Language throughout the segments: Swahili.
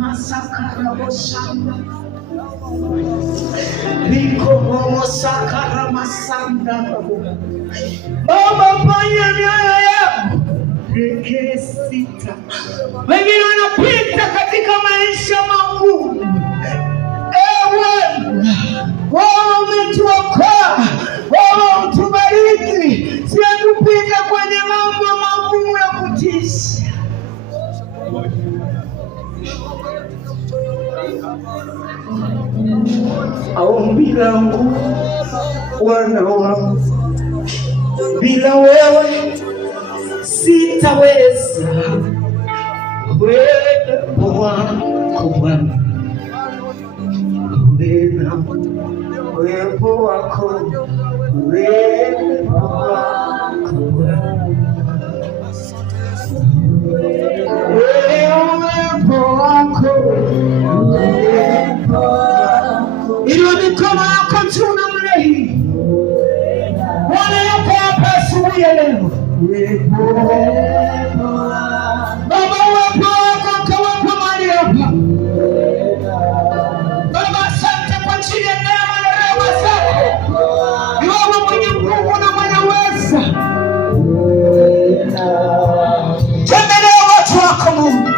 masakaraboshanda. Liko momo sakara masanda. Baba fanya mioyo yao rekesita. Wengine wanapita katika maisha magumu. Ewe wao umetuokoa, wao utubariki, sio tupite kwenye mambo magumu ya kutisha. Ombi langu Bwana wangu, bila wewe sitaweza. Uwepo wako Bwana, uwepo wako, uwepo wako Bwana, uwepo wako. Ilo mikono yako juu namna hii, Bwana yuko hapa asubuhi ya leo. Baba, uwepo wako kawepo mahali hapa. Baba, asante kwa ajili ya neema na rehema zako. Ni wewe mwenye nguvu na mwenye uweza. Tembelea watu wako Mungu.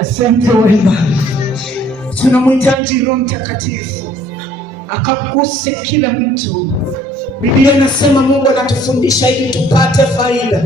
Asante wema. Tunamhitaji Roho Mtakatifu akaguse kila mtu. Biblia inasema Mungu anatufundisha ili tupate faida.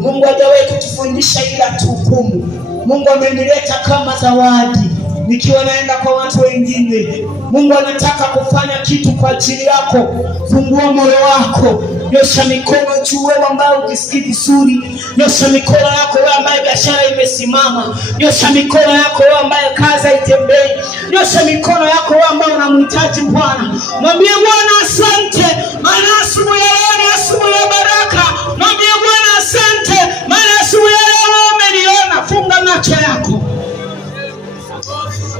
Mungu hajawahi kutufundisha ila tuhukumu. Mungu amenileta kama zawadi nikiwa naenda kwa watu wengine. Mungu anataka kufanya kitu kwa ajili yako. Fungua moyo wako. Nyosha mikono juu wewe ambaye ujisikii vizuri. Nyosha mikono yako wewe ambaye biashara imesimama. Nyosha mikono yako wewe ambaye kazi haitembei. Nyosha mikono yako wewe ambaye unamhitaji Bwana. Mwambie Bwana asante, maana asubuhi ya leo ni asubuhi ya baraka. Mwambie Bwana asante, maana asubuhi ya leo umeniona. Funga macho yako.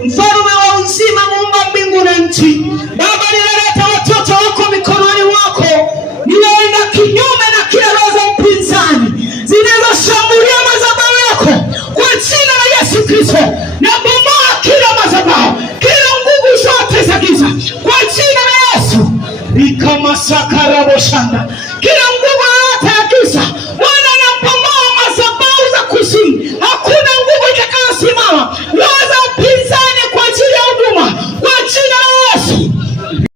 Mfalme wa uzima, Muumba mbingu na nchi, Baba, ninaleta watoto wako mikononi mwako. Ninaenda kinyume na kila roho za upinzani zinazoshambulia madhabahu yako kwa jina la Yesu Kristo. Nabomoa kila madhabahu, kila nguvu zote za giza kwa jina la Yesu. Rika masakaraboshanda.